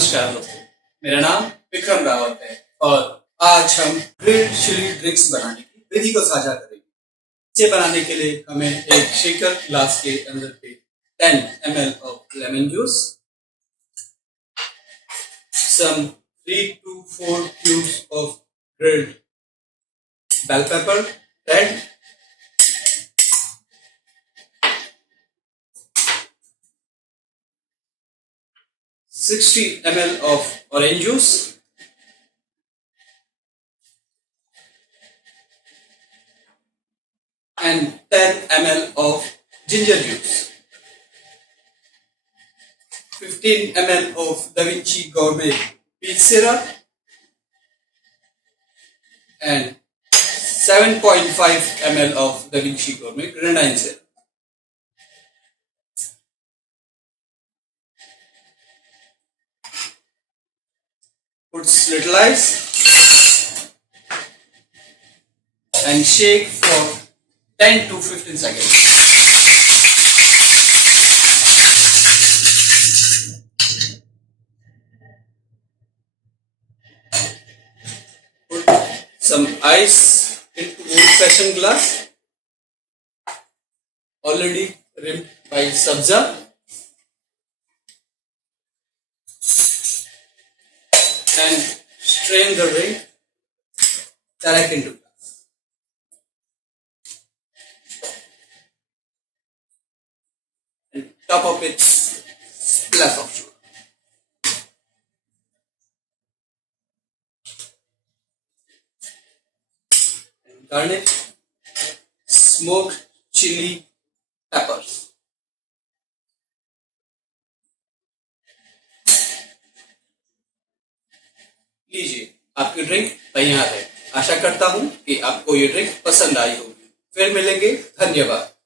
नमस्कार दोस्तों, मेरा नाम विक्रम रावत है और आज हम ग्रिल्ड चिली ड्रिंक्स बनाने की विधि को साझा करेंगे। इसे बनाने के लिए हमें एक शेकर ग्लास के अंदर पे 10 ml of lemon juice, some 3 to 4 cubes of grilled bell pepper, red, $60 ml of orange juice, and 10 ml of ginger juice, 15 ml of Da Vinci Gourmet peach syrup, and 7.5 ml of Da Vinci Gourmet grenadine syrup. Put little ice and shake for 10 to 15 seconds. Put some ice into old-fashioned glass, already rimmed by sabza, and strain the drink direct into glass. And top up with splash of sugar. And garnish smoked chili peppers. लीजिए, आपकी drink तैयार है। आशा करता हूँ कि आपको ये drink पसंद आई होगी। फिर मिलेंगे। धन्यवाद।